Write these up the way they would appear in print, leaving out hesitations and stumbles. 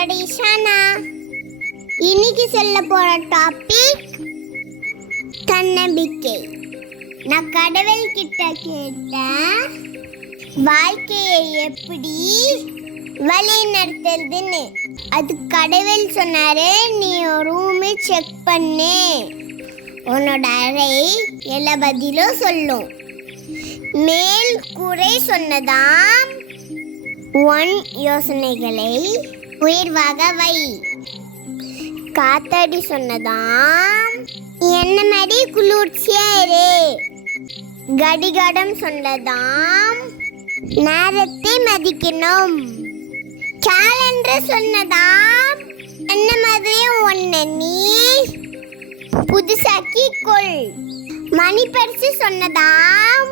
உங்களோட இஷானா. இன்னைக்கு சொல்ல போற டாபிக் தன்னம்பிக்கை. நான் கடவுள் கிட்ட கேட்டேன், வாழ்க்கையை எப்படி வழி நடத்துறதுன்னு. அது கடவுள் சொன்னாரு, நீ ரூமை செக் பண்ணு, உன்னோட அறை எல்லா பதிலும் சொல்லும். மேல் கூரை சொன்னதாம், உன் யோசனைகளை உயர்வாக வை. காத்தாடி சொன்னதாம், என்ன மாதிரி குளிர்ச்சியா இரு. கடிகாரம் சொன்னதாம், நேரத்தை மதிக்கணும். கேலண்டர் சொன்னதாம், என்ன மாதிரியும் ஒன்ன நீ புதுசாக்கி கொள். மணி பரிசு சொன்னதாம்,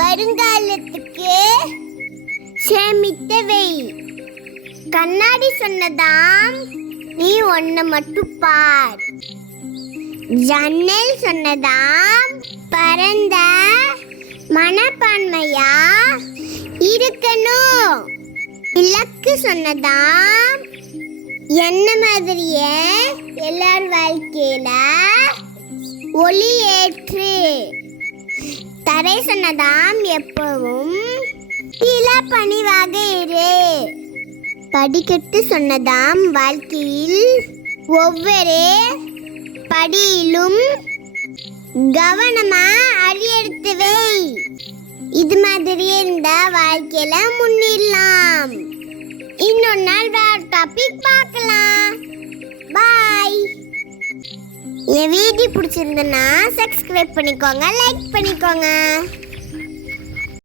வருங்காலத்துக்கு சேமித்த வை. கண்ணாடி சொன்னதாம், நீ ஒன்ன மட்டும் பார். ஜன்னல் சொன்னதாம், பரந்த மனப்பான்மையா இருக்கணும். இலக்கு சொன்னதாம், என்ன மாதிரியே எல்லார் வாழ்க்கையில ஒளி ஏற்று. தரை சொன்னதாம், எப்பவும் இள பணிவாக இரு. படிக்கட்டு சொன்னதாம், வாழ்க்கையில் ஒவ்வொரு படியிலும் கவனமா அடியெடுத்து வை. இது மாதிரி இருந்தா வாழ்க்கையில முன்னிடலாம். இன்னொரு நாள் வேற டாபிக் பார்க்கலாம். பாய். என் வீடியோ பிடிச்சிருந்தனா சப்ஸ்கிரைப் பண்ணிக்கோங்க, லைக் பண்ணிக்கோங்க.